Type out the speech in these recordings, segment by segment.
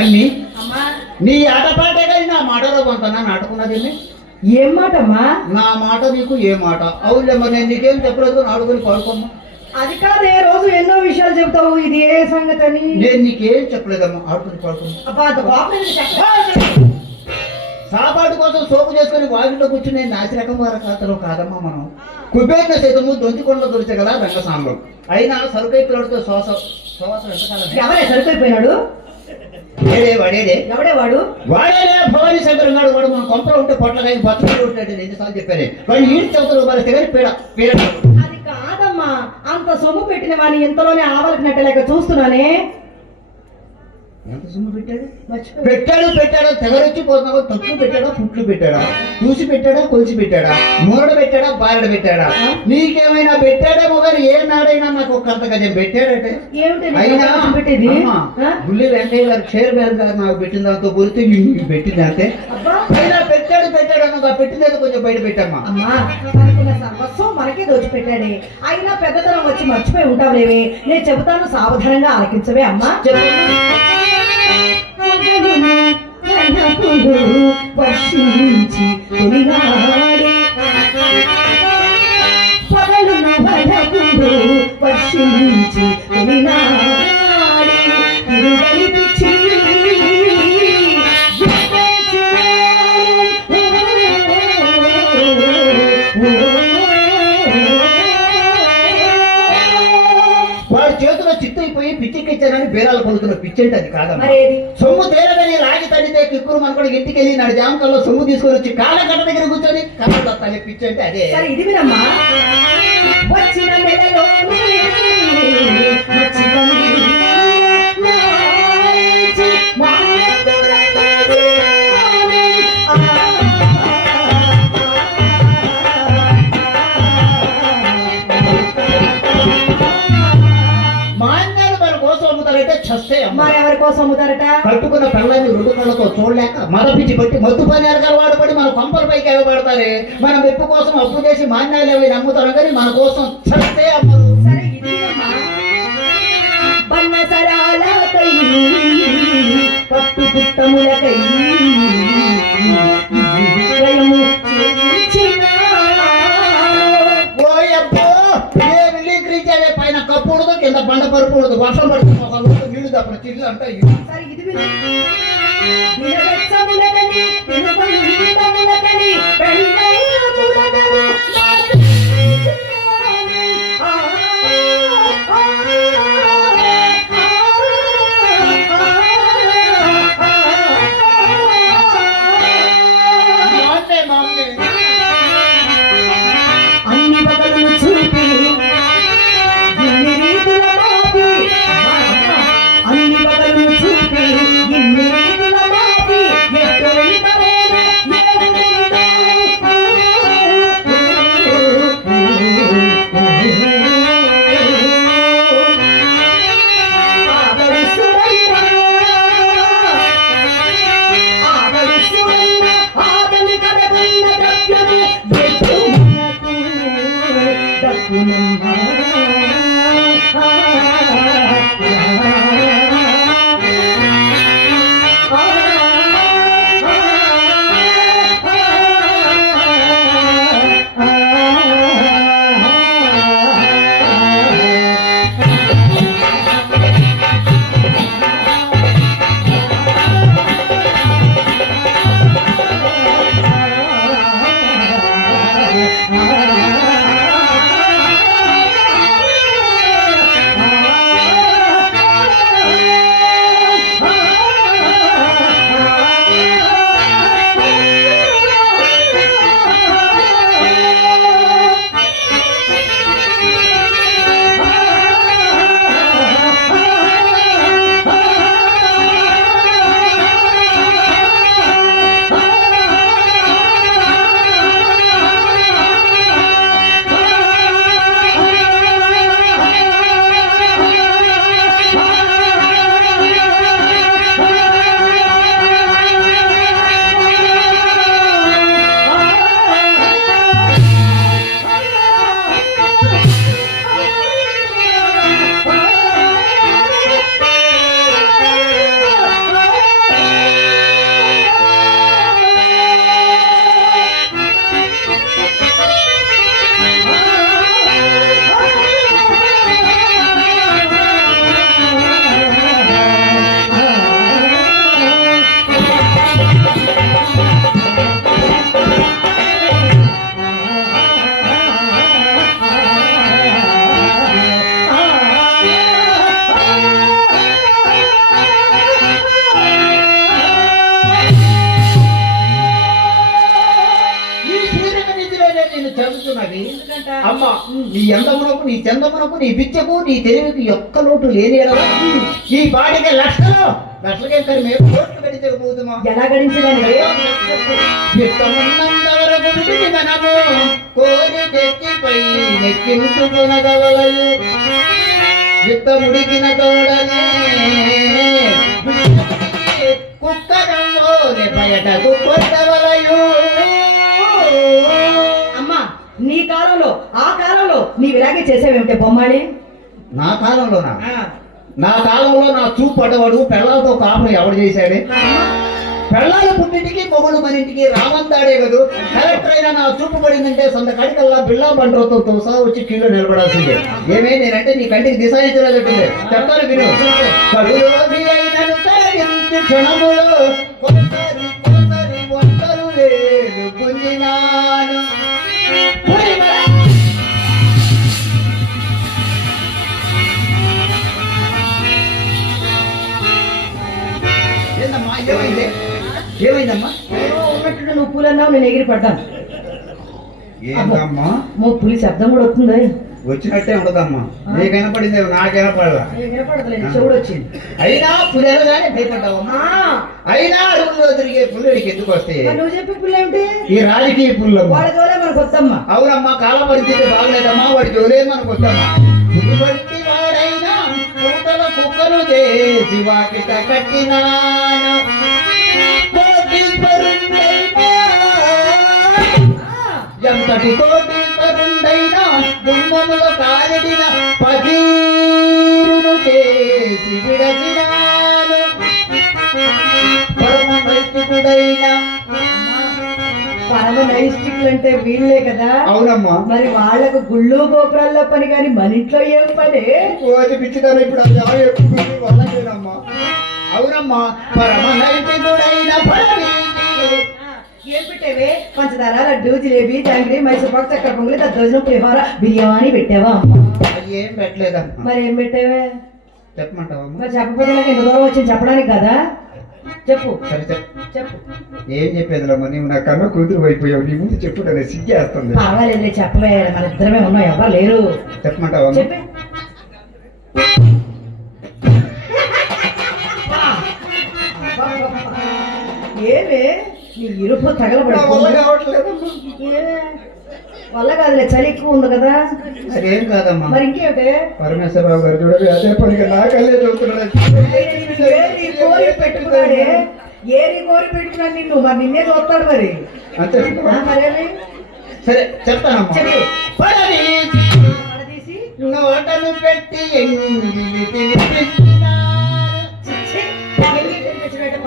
అన్ని నీ ఆటపాటే కానీ నా మాటలో కొంత నాటుకున్నది ఏం మాటమ్మా? నా మాట నీకు ఏ మాట? అవునులేమ్మా, నేను నీకేం చెప్పలేదు, ఆడుకొని పడుకోమ్మా. అది కాదు, ఏ రోజు ఎన్నో విషయాలు చెప్తావు, ఇది ఏ సంగతి అని. నేను నీకేం చెప్పలేదమ్మా, ఆడుకొని పడుకోమ్మా. సాపాటు కోసం సోపు చేసుకుని వాకిట్లో కూర్చుని నాసిరకం వారి ఖాతాలో కాదమ్మా మనం. కుబేర్ల సైతము దొంతికొండలో దొరిచగల రంగసాంబం అయినా సరుకైపోయాడుతో ఎవరే సరిపోయిపోయినాడు? ఎవడే వాడు? వాడేనే భవానీ శంకర్ ఉన్నాడు. వాడు మన కొంపలో ఉంటే పొట్లకాయ బతులు ఉంటాడు. ఎన్నిసార్లు చెప్పాను వాడు ఈ చదువులు మరి తెగని పీడ. అది కాదమ్మా, అంత సొమ్ము పెట్టిన వాడిని ఇంతలోనే ఆవలికినట్టలేక చూస్తున్నానే. ఎంత సొమ్ము పెట్టాడు తెగరొచ్చిపోతున్నావు. తక్కువ పెట్టాడా, పుట్లు పెట్టాడా, చూసి పెట్టాడా, కొలిసి పెట్టాడా, మూరడ పెట్టాడా, బారడ పెట్టాడా, నీకేమైనా పెట్టాడేమో కానీ ఏ నాడైనా నాకు ఒకంతగా నేను పెట్టాడటే. అయినా గుల్లి వెంకయ్య గారు చైర్మన్ గారు నాకు పెట్టిన దాంతో పోలితే నీకు పెట్టింది అంటే అయినా పెట్టాడు అన్నది. ఆ పెట్టింది కొంచెం బయట పెట్టమ్మా. సర్వస్వం మనకే దోచిపెట్టాడే, అయినా పెద్దతనం వచ్చి మర్చిపోయి ఉంటావులేవే. నేను చెబుతాను, సావధానంగా ఆలకించవే అమ్మా. వర్షించి తొలినాడే పగలున వడకుడు వర్షించి తొలినాడే తిరుగలిపిచి వాడి చేతిలో చిత్తైపోయి పిచ్చికిచ్చానని బేరాలు పలుకున్న పిచ్చేంటి అది కాదమ్మా. సొమ్ము తేరదని రాగి తడితే కిక్కురు మన కూడా ఇంటికి వెళ్ళి నాడు జామకల్లో సొమ్ము తీసుకొని వచ్చి కాళ్ళ గడ్డ దగ్గర కూర్చొని కళ్ళ తత్తాలి పిచ్చంటే అదే. ఇది వినమ్మా, వచ్చిన నెలలో ఎవరి కోసం అమ్ముతారట? కట్టుకున్న పిల్లల్ని రెండు కళ్ళతో చూడలేక మదపిచ్చి పట్టి మత్తు పని అరకాలు వాడబడి మన కొంపలపైకి ఎగబడతారే. మన మెప్పు కోసం అప్పు చేసి మాన్యాలు ఏమైనా అమ్ముతారు కానీ మన కోసం చస్తే అమ్మరు. పట్టు పుట్టములకై పైన కప్పూడదు, కింద బండ పరుపుడదు, వర్షం పడుతుంది, నీళ్లు తప్ప తిరిగి అంటే అన్ని బదులు చూపి అన్ని బదులు చూపి ఇన్ని రీతుల మాపి నీ అందమునకు నీ చందమునకు నీ విద్యకు నీ తెలివికి ఒక్క లోటు లేని ఎడలా ఈ బాడికి లక్షలకేం సరే మేము కోట్లు గడించకపోతున్నాం. ఎలా గడించదండి? చిత్తమున్నంతవరకు విడిచి మనము కోరి తెచ్చిపై నెక్కించుకునగవలయు చిత్తముడికిన తోడనే కుక్కడంలోని బయటకు కొట్టవలయు. అమ్మా నీ కాలంలో ఆ కాలంలో నీవు ఇలాగే చేసేవేమిటే బొమ్మాడి? నా కాలంలోనా? నా కాలంలో నా చూపు పడ్డవాడు పెళ్ళాలతో కాపురం ఎవడు చేశాడే? పెళ్ళాల పుట్టింటికి మొగుడు మనింటికి రామంతాడే కదూ. కలెక్టర్ అయినా నా చూపు పడిందంటే సొంత కడికల్లా బిళ్ళా బండ్రోతో సహా వచ్చి కీళ్ళు నిలబడాల్సిందే. ఏమే నేనంటే నీ కంటికి దిశాయించలేదంటుంది. చెప్తాను విను. కడులోని అయినను తరలించి క్షణములో కొందరి కొందరి వంటలు లేదు పుంజినాను. ఏందమ్మా ఏమైంది? ఏమైందమ్మా? ఉన్నట్టు నువ్వు పూలన్నావు, నేను ఎగిరి పడ్డాను. ఏందమ్మా? పులి శబ్దం కూడా వస్తుంది. వచ్చినట్టే ఉండదమ్మా. నీకైనా పడింది నాకైనా పడదా? వినపడదులేదు, చెవుడు వచ్చింది. అయినా పులిగానే భయపడ్డావమ్మా. అయినా అడుగులో తిరిగే పుల్లడికి ఎందుకు వస్తాయి? నువ్వు చెప్పే పుల్లు ఏమిటి? ఈ రాజకీయ పుల్లమ్మా. వాడి జోలే మనకు వద్దమ్మా. అవునమ్మా, కాల పరిస్థితి బాగలేదమ్మా. వాడి జోలే మనకు వద్దమ్మా. పులి వంటి వాడైనా కూతల కుక్కలు చేసి వాకిట కట్టినాను. కోటీశ్వరుండైనా ఎంతటి కోటీశ్వరుండైనా గుమ్మములో కాలిడిన పదీరును చేసి విడచినాను. పరమ నైతికుడైన పరమ నైష్టికులు అంటే వీళ్ళే కదా. అవునమ్మా. మరి వాళ్ళకు గుళ్ళు గోపురాల్లో పని కానీ మన ఇంట్లో ఏం పని? కోతి పిచ్చిదారు ఇప్పుడు అది ఎలా ఎక్కుతుంది వాళ్ళకేనమ్మా. అవునమ్మా, పరమ నైతికుడైన ఏం పెట్టేవే? పంచదార, లడ్డు, జిలేబీ, జాంగ్రీ, మైసూర్ పాక్, చక్కెర పొంగలి, దద్దోజనం, పులిహోర, బిర్యానీ పెట్టావా అమ్మా? ఏం పెట్టలేదమ్మా. మరి ఏం పెట్టావే? చెప్పమంటావమ్మా? మరి చెప్పకపోతే నాకు ఎంత దూరం వచ్చింది చెప్పడానికి కదా. చెప్పు. సరే చెప్పు. ఏం చెప్పేదిలమ్మా, నీవు నా కన్నా కూతురు అయిపోయావు. నీ ముందు చెప్పుటనే సిగ్గేస్తుంది. పర్వాలేదు, చెప్పవే. మన ఇద్దరమే ఉన్నాం, ఎవరు లేరు. చెప్పమంటావా? చెప్పే. ఏమే నీ ఇరుపు తగలబడి వల్ల కాదులే, చలి ఎక్కువ ఉంది కదా. అదేం కాదమ్మా. మరి ఇంకేమిటే? పరమేశ్వరరావు గారు చూడవి అదే పనిగా నా కళ్ళే చూస్తున్నాడు. ఏరి కోరి పెట్టుకున్నాడే, ఏరి కోరి పెట్టుకున్నాడు నిన్ను. మరి నిన్నే చూస్తాడు మరి. అంతే మరేమి? సరే చెప్తానమ్మా. చెప్పి పడదీసి నోటను పెట్టి ఎంగిలి తినిపించినారు.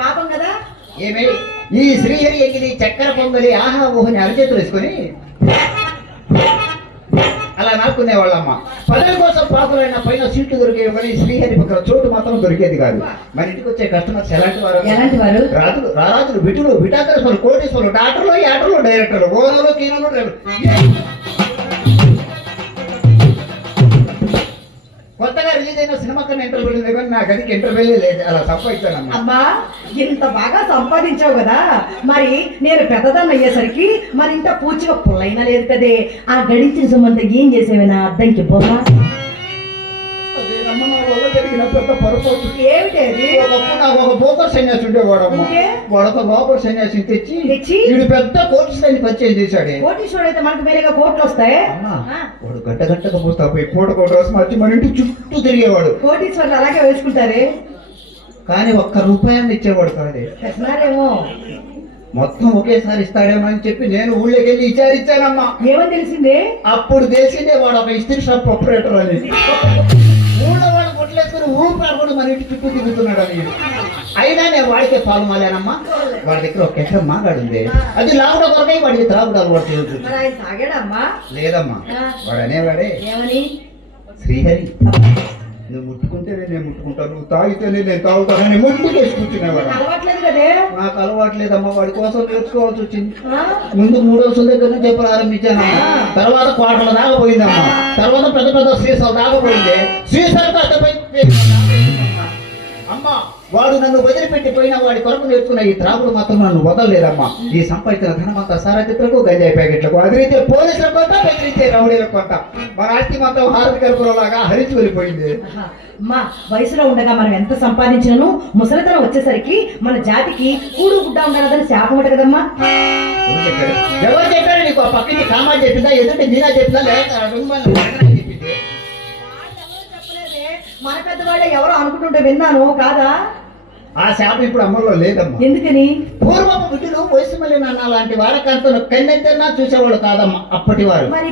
పాపం కదా. ఏమే ఈ శ్రీహరి ఎంగిలి చక్కెర పొంగలి ఆహా ఊహని అరచేతులు వేసుకొని అలా నాకునేవాళ్ళమ్మ. పదవి కోసం పాత్రలైన పైన సీట్లు దొరికేవి కానీ శ్రీహరి పక్కన చోటు మాత్రం దొరికేది కాదు. మన ఇంటికి వచ్చే కస్టమర్స్ ఎలాంటి వారు? రాజులు, రారాజులు, బిటులు, బిటాకరసులు, కోటీశ్వరులు, డాక్టర్లు, యాక్టర్లు, డైరెక్టర్లు, ఓనర్లు, కీనర్లు, డ్రైవర్లు. కొత్తగా రిలీజ్ అయిన సినిమా కన్నా ఇంటర్వ్యూ ఉంది కానీ నా గదికి ఇంటర్వ్యూ లేదు. అలా సంపాదించానమ్మా. అమ్మా ఇంత బాగా సంపాదించావు కదా, మరి నేను పెద్దదాన్ని అయ్యేసరికి మరి ఇంత పూచిగా పుల్లైనా లేదు కదే. ఆ గడించిన సొమ్మంతా ఏం చేసేవి నా అద్దంకి బొమ్మ? నా వల్ల జరిగిన పెద్ద పొరపాటు. ఏమిటి అది? ఒకప్పుడు నాకు ఒక బోకర్ సన్యాసి ఉండేవాడమ్మా. వాడొక బోకర్ సన్యాసిని తెచ్చి వీడు పెద్ద కోటీశ్వరుని పరిచయం చేశాడే. కోటీశ్వరుడు అయితే మనకు వేరేగా కోట్లు వస్తాయి. వాడు గంట గంటగా పోస్తా పోయి పూటకో డ్రెస్ మార్చి మన ఇంటి చుట్టూ తిరిగేవాడు. కోటీశ్వరులు అలాగే వేసుకుంటారే కానీ ఒక్క రూపాయలు ఇచ్చేవాడు కాదే. కట్టినారేమో. మొత్తం ఒకేసారి ఇస్తాడేమో అని చెప్పి నేను ఊళ్ళోకి వెళ్ళి ఇచ్చానమ్మా. ఏమని తెలిసిందే? అప్పుడు తెలిసిందే వాడు ఒక ఇస్త్రీ షాప్ ఆపరేటర్ అని. ఊళ్ళో వాడు కొట్లేసుకుని ఊరు కూడా మన ఇంటి చుట్టూ తిరుగుతున్నాడు అని. అయినా నేను వాడికే పాలు మాలేనమ్మా. వాడి దగ్గర ఒక ఎకరం మాగాడుంది. అది లాగుడ కొరకై వాడికి త్రాగుడు అలవాటు చేయొచ్చు. లేదమ్మా, వాడు అనేవాడే ఏమని? శ్రీహరి నువ్వు ముట్టుకుంటే నేను ముట్టుకుంటాను, నువ్వు తాగితేనే నేను తాగుతానని ముట్టుకేసి కూర్చునేవాడు. నాకు అలవాట్లేదమ్మా. వాడి కోసం నేర్చుకోవాల్సి వచ్చింది. ముందు 3 రోజుల దగ్గర నుంచి ప్రారంభించానమ్మా. తర్వాత క్వార్టర్ల దాకా పోయిందమ్మా. తర్వాత పెద్ద పెద్ద సీసాలు దాకా పోయింది. సీసాలతో అడ్డపై అమ్మా వాడు నన్ను వదిలిపెట్టిపోయినా వాడి కొరకు నేర్చుకున్న ఈ త్రాగుడు మాత్రం నన్ను వదలలేదమ్మా. ఈ సంపాదించిన ధనమంతా సారథితులకు గంజాయి ప్యాకెట్లకు అదిరితే పోలీసుల కొంత బెదిరితే రౌడీల కొంత మన ఆస్తి మొత్తం హారతి కలుపులాగా హరించి వెళ్ళిపోయింది. మా వయసులో ఉండగా మనం ఎంత సంపాదించినను ముసలితనం వచ్చేసరికి మన జాతికి కూడు గుడ్డ ఉండదని శాపం ఉంటుంది కదమ్మా. ఎవరు చెప్పారు నీకు? ఆ పక్కకి కామాలు చెప్పిందా, ఎదుటి మీనా చెప్పిందా, చెప్పింది? మన పెద్దవాళ్ళే ఎవరో అనుకుంటుంటే విన్నాను కాదా? ఆ శాపం ఇప్పుడు అమల్లో లేదమ్మా. ఎందుకని? పూర్వపు బుద్ధులు వయసు మళ్ళీ నాన్న లాంటి వారకంతో కన్నెత్తన్నా చూసేవాళ్ళు కాదమ్మా అప్పటి వారు. మరి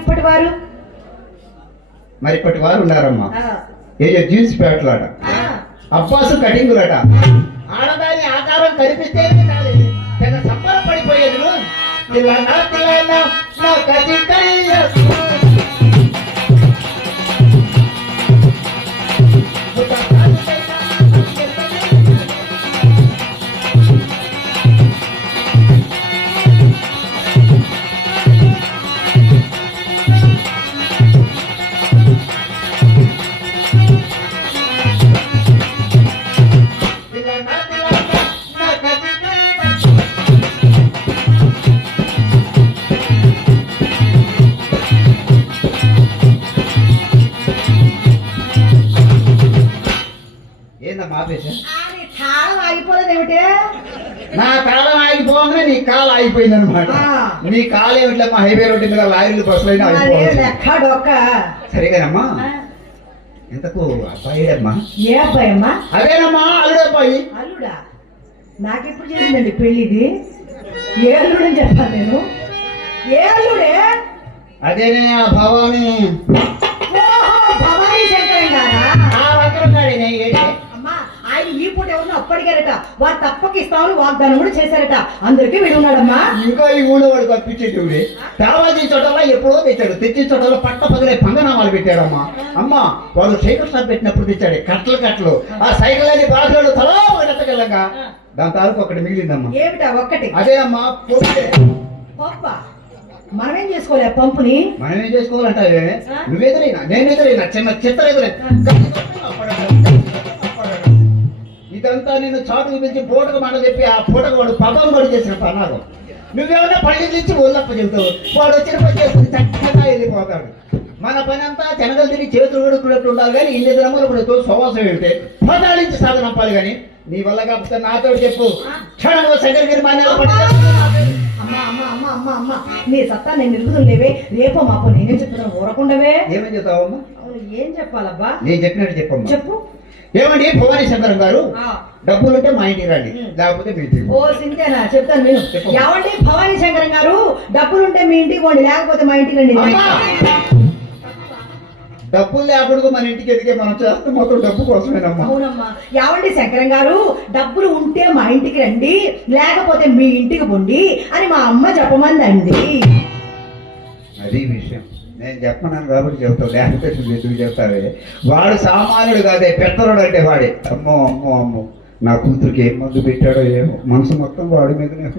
ఇప్పటి వారు ఉన్నారమ్మా. ఏదో జీన్స్ ప్యాంట్లాట, అబ్బాసు కటింగులట, ఆడదాని ఆకారం కనిపిస్తేనే చాలేదు తెగ సంబర పడిపోయేది. ఏందమ్మా ఆపేషన్? నా కాలం ఆగిపోగానే నీ కాలు ఆగిపోయింది అనమాట. నీ కాలు ఏమిట్లమ్మా? హైవే రోడ్డు మీద లారీలు బస్సులు అయినా సరిగానమ్మా. ఇంతకు అబ్బాయిడమ్మా? ఏ అబ్బాయి అమ్మా? అదేనమ్మా అల్లుడు అబ్బాయి. అల్లుడా? నాకెప్పుడు చేసిందండి పెళ్లిది? ఏ అల్లుడు అని చెప్పాను నేను? ఏ అల్లుడే? అదేనే ఆ భవాని. భవానీ శంకరం గారా? అమ్మా ఆయన ఈ పూట ఎవరినో అప్పడిగారట, వారు తప్పక ఇస్తామని వాగ్దానం కూడా చేశారట. అందరికీ విడున్నాడమ్మా. ఇంకా ఈ ఊళ్ళో వాడు తప్పించేటి తావాజీ చోటలో ఎప్పుడో తెచ్చాడు. తెచ్చిన చోటలో పట్ట పగలే పంగనామాలు పెట్టాడమ్మా. అమ్మా వాడు సైకిల్ షాప్ పెట్టినప్పుడు తెచ్చాడు కట్టలు. ఆ సైకిల్ అని బాధలు తలా ఒకటెత్తగలగా దాని తాలూకు ఒకటి మిగిలిందమ్మా. ఏమిటా ఒక్కటి? అదే అమ్మా పప్ప. మనమేం చేసుకోలే పంపుని? మనమేం చేసుకోవాలంటే నువ్వెదురైనా నేను ఎదురైనా చిన్న చిత్ర ఎదురైనా ఇదంతా నేను చాటుకు పిలిచి పూటకు మాట చెప్పి ఆ పూటకు వాడు పదం పడి చేసిన పన్నాగం. నువ్వేమన్నా పళ్ళు తెచ్చి ఒళ్ళప్ప చెబుతావు. వాడు వచ్చిన పని చేసుకుని చక్కగా వెళ్ళిపోతాడు. మన పని అంతా చెనగలు తిరిగి చేతులు కొడుకున్నట్టు ఉండాలి కానీ ఇన్ని దినములు ఇప్పుడు సోవాసం వెళ్తే పదాలించి సాధన పంపాలి కానీ నీ వల్ల కాకపోతే నాతో చెప్పు. క్షణంలో శంకరగిరి మాన్యాల అమ్మా నీ సత్తా నేను నిలుగుతుండేవే. రేపో మాపో నేనేం చెప్తున్నా ఊరకుండవే. ఏమని చెప్తావమ్మా? ఏం చెప్పాలబ్బా? నేను చెప్పినట్టు చెప్పమ్మా. చెప్పు. ఏమండి భవానీ శంకరం గారు, డబ్బులుంటే మా ఇంటికి రండి, లేకపోతే మీ ఇంటికి. ఓ సింతేనా? చెప్తాను నేను. ఏమండి భవానీ శంకరం గారు, డబ్బులుంటే మీ ఇంటికి పోండి, లేకపోతే మా ఇంటికి రండి. డబ్బులు లేకుండా మన ఇంటికి ఎదిగే మనం చేస్తే మొత్తం డబ్బు కోసమేనమ్మా. అవునమ్మా. ఏమండి శంకరం గారు, డబ్బులు ఉంటే మా ఇంటికి రండి, లేకపోతే మీ ఇంటికి పోండి అని మా అమ్మ చెప్పమందండి. అది విషయం. నేను చెప్పన్నాను కాబట్టి చెప్తావు, లేకపోతే నువ్వు ఎందుకు చెప్తావే? వాడు సామాన్యుడు కాదే, పెద్దరుడు అంటే వాడే. అమ్మో అమ్మో అమ్మో, నా కూతురికి ఏం మందు పెట్టాడో ఏమో, మనసు మొత్తం వాడి మీదనే.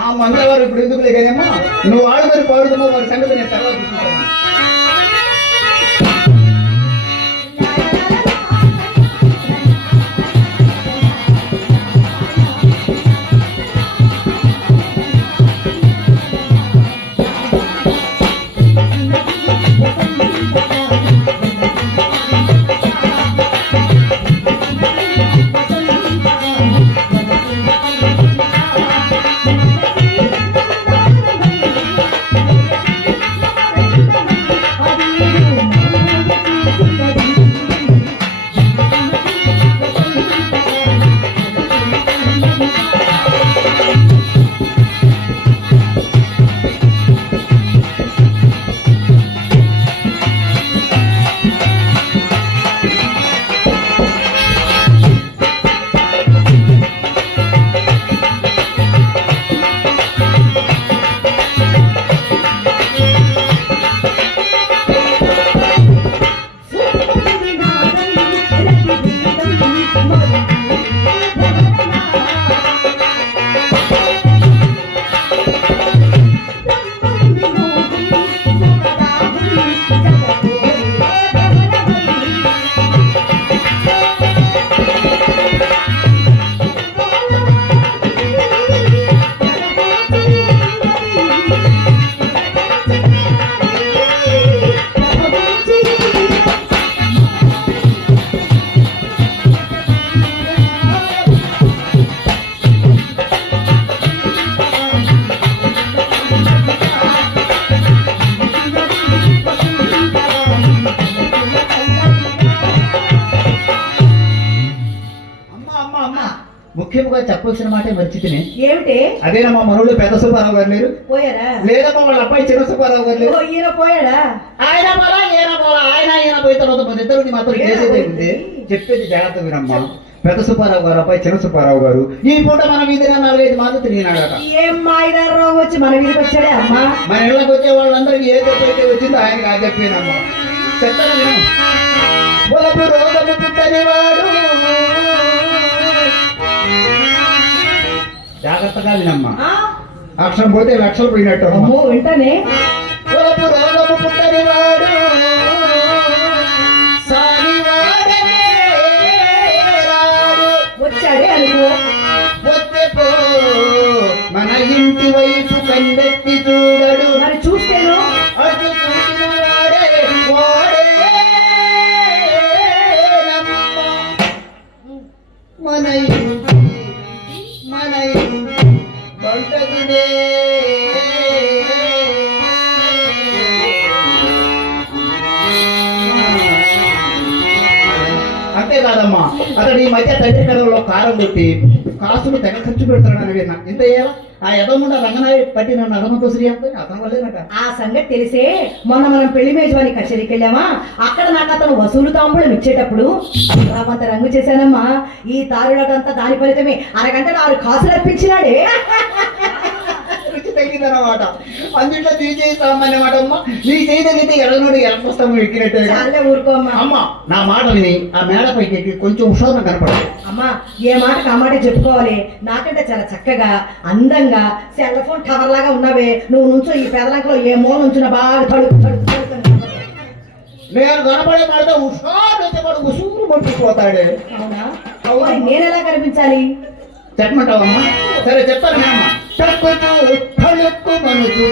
ఆ మందు ఎవరు ఇప్పుడు ఎందుకు లేకనేమో, నువ్వు వాడు మరి పాడుతున్నావు, వాడి సంగతి నేను తర్వాత చూసుకుంటాను. ముఖ్యంగా చెప్పవలసిన మాటే మర్చితిని. ఏమిటి? అదేనమ్మా మనోళ్ళు పెద్ద సుబ్బారావు గారు లేరు, పోయారా? లేదమ్మా వాళ్ళ అబ్బాయి చిన్న సుబ్బారావు గారు లేరు. ఓ, ఈయన పోయాడా? ఆయన పోలా ఈయన పోయిన తర్వాత మన ఇద్దరు మాత్రం చేసేదే ఉంది. చెప్పేది జాగ్రత్త వినమ్మా. పెద్ద సుబ్బారావు గారు అబ్బాయి చిన్న సుబ్బారావు గారు ఈ పూట మన వీధిన 4-5 మార్లు తిరిగినాడట. ఏం మాయదారు రోగం వచ్చి మన వీధికి వచ్చాడే అమ్మా? మన ఇళ్ళకి వచ్చే వాళ్ళందరికీ ఏ చెప్పైతే వచ్చిందో ఆయనకి ఆ చెప్పేనమ్మా. చెప్తాను విను. బలపు రోగము పుట్టనివాడు, జాగ్రత్తగా వినమ్మా. ఆ? అక్షరం పోతే లక్షలు పోయినట్టు. అమ్మో, వింటానే. బలపు రోగము పుట్టనివాడు వచ్చాడే అనుకో. వస్తే పో మన ఇంటి వైపు కండెత్తి చూడడు. మరి చూస్తేను అటు చూసిన వాడే వాడేనమ్మ. మన ఇంటి బంటగునే అంతేకాదమ్మా, అతడు ఈ మధ్య తండ్రి కడవలో కారం కొట్టి కాసులు తెగ ఖర్చు పెడతాడని విన్నా. ఇంత ఏవా ఆ యదముండ రంగనాయ పట్టిన నగమంతో శ్రీ అంతా అతని వల్లేనట. ఆ సంగతి తెలిసే మొన్న మనం పెళ్లి మేజవాని కచేరీకి వెళ్ళామా, అక్కడ నాకు అతను వసూలు తాంబూలం ఇచ్చేటప్పుడు అంత రంగు చేశానమ్మా. ఈ తారుడటంతా దాని ఫలితమే. అరగంటలో 6 కాసులు అర్పించినాడే. రుచి తగ్గిందన్నమాట. అందుట్లో తీసేయి సామాన్యమాట అమ్మ. నీ చేయి తగ్గితే ఎడనోడు ఎలకొస్తాము ఎక్కినట్టే. చాలే ఊరుకో అమ్మా. అమ్మ నా మాట విని ఆ మేడపైకి ఎక్కి కొంచెం హుషారుగా కనపడదు. అమ్మా, ఏ మాటకు ఆ మాట చెప్పుకోవాలి. నాకంటే చాలా చక్కగా అందంగా సెల్ ఫోన్ టవర్ లాగా ఉన్నావే. నువ్వు నుంచో ఈ పెదలంకలో ఏ మూల నుంచున్నా బాగా తడుపు తడుపు తడుపు. నేను కనపడే మాట హుషారు వాడు ఉసూరు పట్టుకుపోతాడే. అవునా? మరి నేను ఎలా కనిపించాలి? చెప్పమంటావమ్మా? సరే చెప్తాను అమ్మ. తక్కుతూ తలుపు మనసు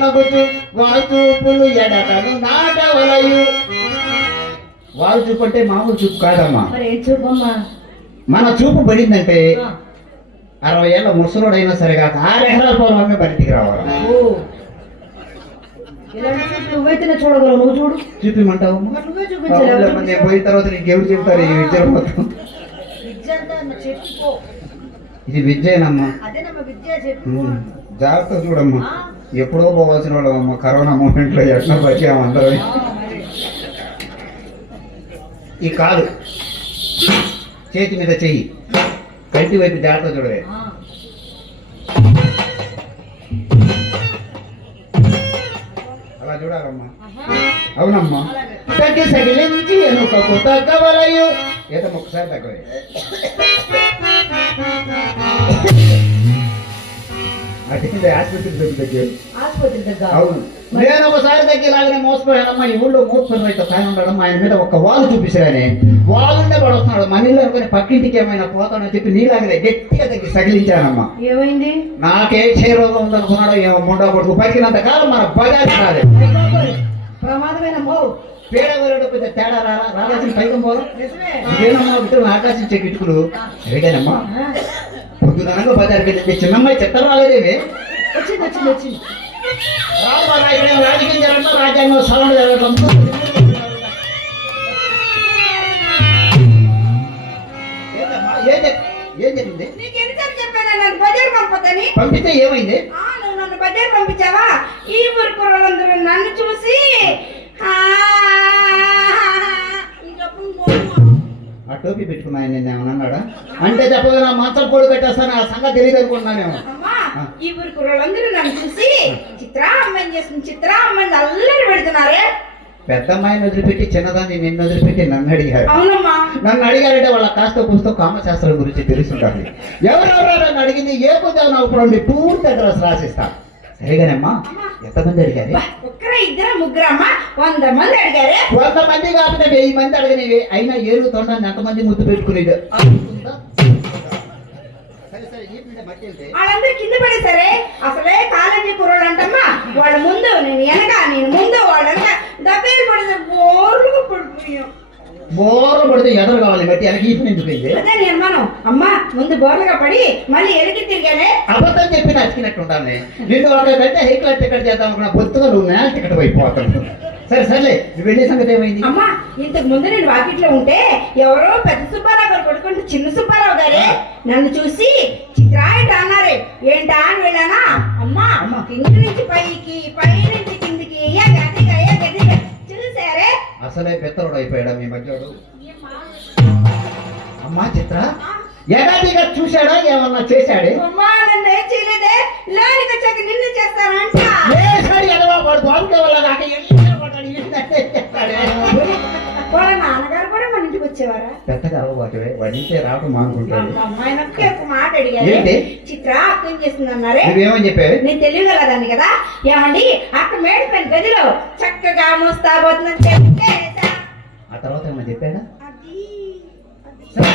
నగుతూ వాచూపులు ఎడతను నాటవలయు. వారు చూపు అంటే మామూలు చూపు కాదమ్మా. మరి ఏం చూపమ్మా? మన చూపు పడిందంటే 60 ఏళ్ళ ముసలోడైనా సరే కాక 6 ఎకరాల పొలం అమ్మే బయటికి రావాలి. ఇలాంటి చూపు నువ్వైతేనే చూడగలవు. నువ్వు చూడు. చూపిమంటావు? మరి నువ్వే చూపించలేవు. నేను పోయిన తర్వాత నీకు ఎవరు చెప్తారు ఈ విద్య మొత్తం? విద్య అంటే చెప్పుకో. ఇది విద్యేనమ్మా. అదేనమ్మా విద్య, చెప్పుకో. జాగ్రత్త చూడమ్మా. ఎప్పుడో పోవాల్సిన వాళ్ళమ్మా. కరోనా మూమెంట్ లో ఎట్లా బతికాము అందరం. ఈ కాలు చేతి మీద చెయ్యి కంటి వైపు జాగ్రత్త చూడవే. అలా చూడాలమ్మా. అవునమ్మా. తగ్గి సగిలించి ఎనుకకు తగ్గవలయు. ఏదో ఒక్కసారి తగ్గవే. అది ఆసుపత్రి దగ్గర. ఆసుపత్రి దగ్గర. అవును. నేను ఒకసారి తగ్గిలాగానే మోసపోయానమ్మా. ఈ ఊళ్ళో మోసపోయిన అయితే పైన ఉండడం ఆయన మీద ఒక వాలు చూపిస్తానే. వాళ్ళుండే పడొస్తున్నాడు. మన ఇల్లు అనుకుని పక్కింటికి ఏమైనా పోతానని చెప్పి నీలాగనే గట్టిగా తగ్గి సగిలించానమ్మా. ఏమైంది? నాకే క్షయరోగం ఉందనుకున్నాడు. ఏమో ముండా కొడుకు బతికినంత కాలం మన బజార్ రాలే. ప్రమాదమేనమ్మో. పేడ వెళ్ళకపోతే తేడా రావాల్సిన పైకం పోదు. నిజమే. ఇదేనమ్మా విటలు ఆకాశించే కిటుకులు. ఏదైనమ్మా పొద్దునగా బజార్కి వెళ్ళి చిన్నమ్మాయి చెత్త రాలేదేమి? వచ్చింది వచ్చింది వచ్చింది. రాజకీయం జరగడం రాజ్యాంగం సవరణ జరగడం. ఏం జరిగింది? నీకు ఎన్నిసార్లు చెప్పాను నన్ను బజార్ పంపదని? పంపితే ఏమైంది? నువ్వు నన్ను బజార్ పంపించావా? ఈ ఊరు కుర్రలందరూ నన్ను చూసి ఆ టోపీ పెట్టుకున్నాను నేను ఏమన్నాడా అంటే చెప్పగా నా మంచం పొడి పెట్టేస్తాను. ఆ సంగతి తెలియదు అనుకుంటున్నానేమో. ఈ ఊరు కుర్రలందరూ నన్ను చూసి చిత్రా అమ్మని చేస్తుంది, చిత్రా అమ్మని అల్లరి పెడుతున్నారే. పెద్ద అమ్మాయిని వదిలిపెట్టి చిన్నదాన్ని నిన్ను వదిలిపెట్టి నన్ను అడిగారు. అవునమ్మా. నన్ను అడిగారంటే వాళ్ళ కాస్త పుస్తకం కామశాస్త్రం గురించి తెలుసుంటారు. ఎవరెవరో నన్ను అడిగింది ఏ పొద్దు నవ్వుకోండి పూర్తి అడ్రస్ రాసిస్తా. సరిగానమ్మా? ఎంతమంది అడిగారు? ఒక్కరా ఇద్దరా ముగ్గురమ్మా? 100 మంది అడిగారే. 100 మంది కాకపోతే 1000 మంది అడిగినవి. అయినా ఏళ్ళు తొండాన్ని ఎంతమంది ముద్దు పెట్టుకునేది? వాళ్ళందరూ కింద పడేసరే. అసలే కాలేజీ కుర్రోళ్ళు అంటమ్మా. వాళ్ళ ముందు నేను వెనక, నేను ముందు, వాళ్ళంతా డబ్బేలు పడేసారు. బోర్లుగా పడిపోయాం. బోర్లు పడితే పోతే ఎదురు కావాలి బట్టి వెనక ఈపు నిండిపోయింది. అదే నీ అనుమానం. అమ్మా ముందు బోర్లుగా పడి మళ్ళీ ఎలికి తిరిగానే. అబద్ధం చెప్పి నచ్చినట్టు ఉంటాను. నిన్ను ఒకటంటే హైక్లాస్ టికెట్ చేద్దాం అనుకున్నా, బొత్తుగా నువ్వు నేల టికెట్ అయిపోతాను. సరే సర్లే, నువ్వు వెళ్ళే సంగతి ఏమైంది? అమ్మా ఇంతకు ముందు నేను వాకిట్లో ఉంటే ఎవరో పెద్ద సుబ్బారావు గారు కొడుకుంటే చిన్న సుబ్బారావు గారే నన్ను చూసి చిత్రాయిట అన్నారే. ఏంటా అని వెళ్ళానా? అమ్మా కింది నుంచి పైకి, పై నుంచి కిందికి గదిగా చూసారే. అసలే పెత్తరుడు అయిపోయాడా మీ మధ్యలో? అమ్మా చిత్ర ఎగాదిగా చూశాడా, ఏమన్నా చేశాడే? అమ్మా నన్ను ఏం చేయలేదే. లోనికి వచ్చాక నిన్ను చేస్తానంట. వాళ్ళ నాన్నగారు కూడా మన ఇంటికి వచ్చేవారా? పెద్దగా అలవాటువే, వడింటే రావడం మానుకుంటాడు. అమ్మాయి నొక్కి ఒక మాట అడిగారు. చిత్ర అక్క ఏం చేస్తుంది అన్నారే. నువ్వేమని చెప్పావు? నేను తెలియగలదాన్ని కదా. ఏమండి అక్క మేడిపోయిన గదిలో చక్కగా మోస్తాబోతుందని చెప్తే ఆ తర్వాత ఏమన్నా చెప్పాడా?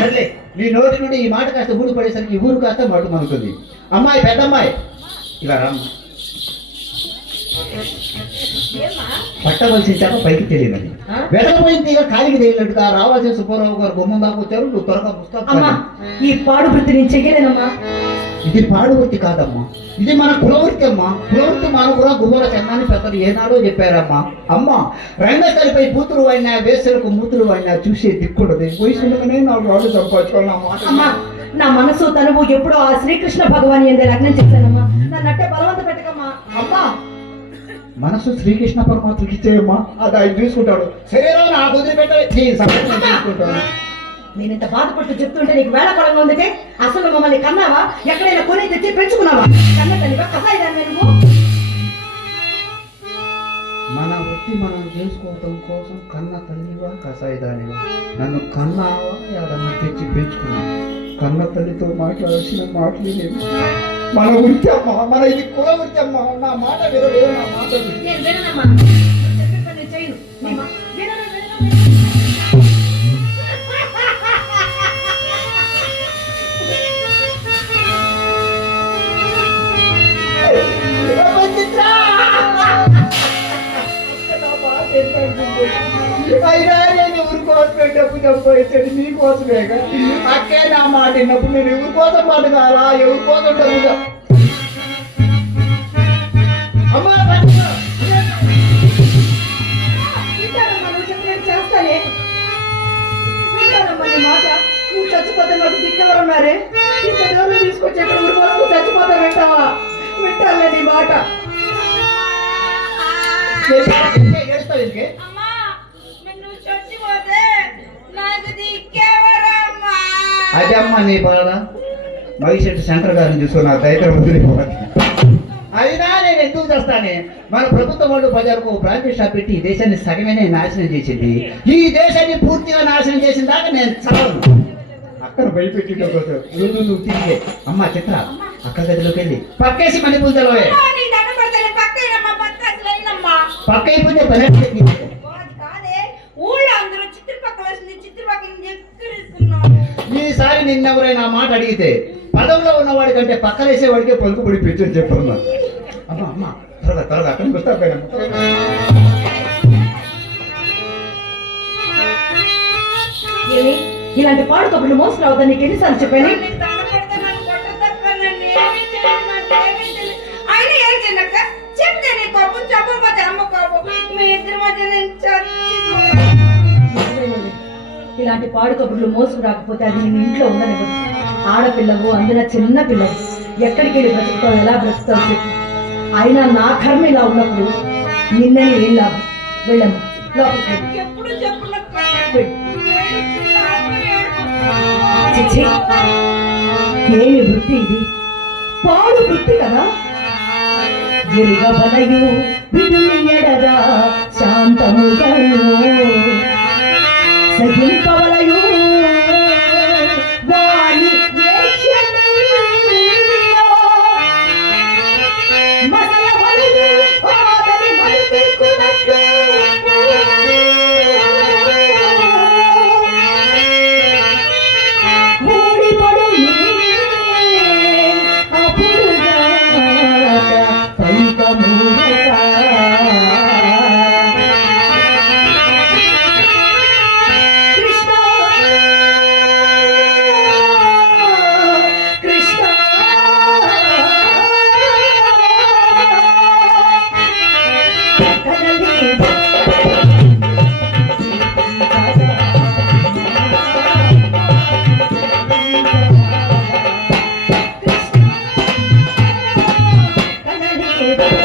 సర్లే, నీ నోటి నుండి ఈ మాట కాస్త ఊడి పడేసరికి ఈ ఊరు కాస్త మటు మనుకుంది. అమ్మాయి పెద్దమ్మాయి ఇలా రామ్మ. పట్టవలసిన చేప పైకి తెలియదని వెతకపోయింది. ఇక కాలికి తేలినట్టుగా రావాల్సిన సుబ్బారావు గారు గుమ్మం దాకా వచ్చారు. నువ్వు త్వరగా పుస్తకం. ఈ పాడు వృత్తి నేను చెయ్యలేనమ్మా. ఇది పాడు వృత్తి కాదమ్మా, ఇది మన కులవృత్తి అమ్మా. కులవృత్తి మానవురా గువ్వల చెన్నాన్ని పెద్దలు ఏనాడో చెప్పారమ్మా. అమ్మా రంగస్థలిపై కూతురు అయినా వేసలకు మూతులు అయినా చూసే దిక్కుడదు. వయసులోనే నాకు వాళ్ళు సంపాదించుకున్నా. నా మనసు తనువు ఎప్పుడో ఆ శ్రీకృష్ణ భగవాన్ ఎందే లగ్నం చేశానమ్మా. నన్ను అట్టే బలవంత పెట్టకమ్మా. అమ్మా మనసు శ్రీకృష్ణ పరమాత్మకి ఇచ్చేయమ్మా, అది ఆయన చూసుకుంటాడు. శరీరం నాకు వదిలిపెట్టాలి, తీసుకుంటాను. నేను ఇంత బాధపడుతూ చెప్తుంటే నీకు వేళపడంగా ఉందంటే అసలు మమ్మల్ని కన్నావా? ఎక్కడైనా కొని తెచ్చి పెంచుకున్నావా? కన్న తల్లివా కసాయిదాన్ని నువ్వు? మన వృత్తి మనం చేసుకోవటం కోసం కన్న తల్లివా కసాయిదానివా? నన్ను కన్నావా ఎవరన్నా తెచ్చి పెంచుకున్నా? కన్న తల్లితో మాట్లాడాల్సిన మాటలు లేవు. మన వృత్తి అమ్మా, మన ఇది కుల వృత్తి అమ్మా. నా మాట వినలేదు, నా మాట నేను విననమ్మా. నువ్వు చెప్పిన పని నేను చేయను. అయినా నేను ఎవరి కోసమే డబ్బు సంపాదించాడు, మీకోసమేగా. అక్కే నా మాట విన్నప్పుడు నేను ఎవరి కోసం మాట కావాలా, ఎవరి కోసం డబ్బుగా. అమ్మా చేస్తానే మాట. నువ్వు చచ్చిపోతే నాకు దిక్కెవరున్నారే? ఇంత దూరం తీసుకొచ్చి ఎక్కడ ఊరి కోసం చచ్చిపోతా వింటావా? వింటాలే నీ మాట. అదే అమ్మా నీ బాధ. మైసెట్ సెంటర్ గారిని చూసుకుని నా దైత్ర వదిలిపోవాలి. అయినా నేను ఎందుకు చేస్తానే? మన ప్రభుత్వం వాళ్ళు బజార్కు బ్రాంచ్ షాప్ పెట్టి ఈ దేశాన్ని సగమేనే నాశనం చేసింది. ఈ దేశాన్ని పూర్తిగా నాశనం చేసిన దాకా నేను చాలను. అక్కడ భయపెట్టి నువ్వు తిరిగే. అమ్మా చిత్ర అక్క గదిలోకి వెళ్ళి పక్కేసి మణిపూలు తెలవే. పక్క అయిపోతే పని ఈసారి నిన్నెవరైనా మాట అడిగితే పదంలో ఉన్నవాడి కంటే పక్కలేసేవాడికే పలుకు పడిపించు అని చెప్పమ్మా. అమ్మా అమ్మా త్వరగా త్వరగా అక్కడికి వస్తా పైన. ఇలాంటి పాడు కబుర్లు మోసం అవుతా నీకు ఎన్నిసార్లు చెప్పాను? ఇలాంటి పాడు కబుర్లు మోసం రాకపోతే అది నేను ఇంట్లో ఉండనివ్వదు. ఆడపిల్లవు, అందున చిన్న పిల్లవు, ఎక్కడికి వెళ్ళి బ్రతుకుతావు, ఎలా బ్రతుకుతావు చెప్పు. అయినా నా కర్మ ఇలా ఉన్నప్పుడు నిన్నని ఏం లాభం? వెళ్ళమ్మా లోపలికి. ఏమి వృత్తి ఇది? పాడు వృత్తి కదా. గిరిగబలయు విడుమియడదా శాంతముగా సహింపవలయు వాని మసలవలయు ఆదని మలిపెక్కునట్లు ఊడిపడు అప్పుడుగా పైకమూడక కృష్ణ నీ